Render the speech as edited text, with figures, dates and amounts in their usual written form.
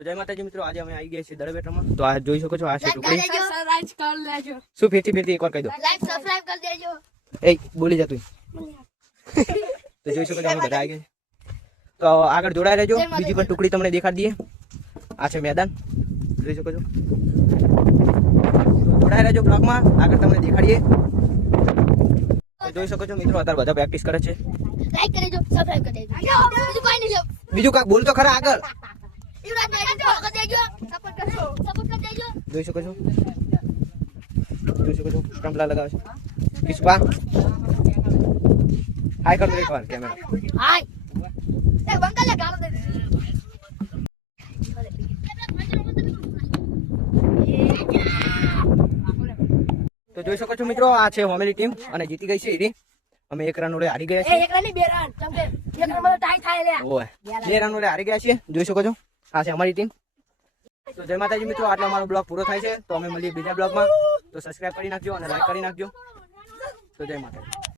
તો જય માતાજી મિત્રો, આજે અમે આવી ગયા છીએ દળબેટમાં. તો આ જોઈ શકો છો, આ છે ટુકડી. શું ફેરથી એકવાર કહી દો. લાઈક સબસ્ક્રાઇબ કરી દેજો. એ બોલી જા તું. તો જોઈ શકો છો અમે બધા આવી ગયા. તો આગળ જોડાઈ રહેજો, બીજી પણ ટુકડી તમને દેખાડી દઈએ. આ છે મેદાન, જોઈ શકો છો. જોડાઈ રહેજો બ્લોગમાં, આગળ તમને દેખાડીએ. જોઈ શકો છો મિત્રો, અત્યારે બધા પ્રેક્ટિસ કરે છે. લાઈક કરી દેજો, સબસ્ક્રાઇબ કરી દેજો. બીજું કોઈ નહીં. બીજું કાંઈક બોલ તો ખરા આગળ. જોઈ શકો છો, સ્ટમ્પલા લગાવે છે. કિસ્પા હાય કર દો એકવાર કેમેરા. હાય એ બંકલે ગાળ દે. તો જોઈ શકો છો મિત્રો, આ છે ફેમિલી ટીમ અને જીતી ગઈ છે ઈરી. અમે 1 રન ઓલે હારી ગયા એ છીએ. એક રન 2 રન કેમ કે એક રન માં ટાઈ થાય લે. ઓય 2 રન ઓલે હારી ગયા છીએ. જોઈ શકો છો, આ છે અમારી ટીમ. તો જય માતાજી મિત્રો, આટલો અમારો બ્લોગ પૂરો થાય છે. તો અમે મળીએ બીજા બ્લોગમાં. તો સબસ્ક્રાઇબ કરી નાખજો અને લાઈક કરી નાખજો. તો જય માતાજી.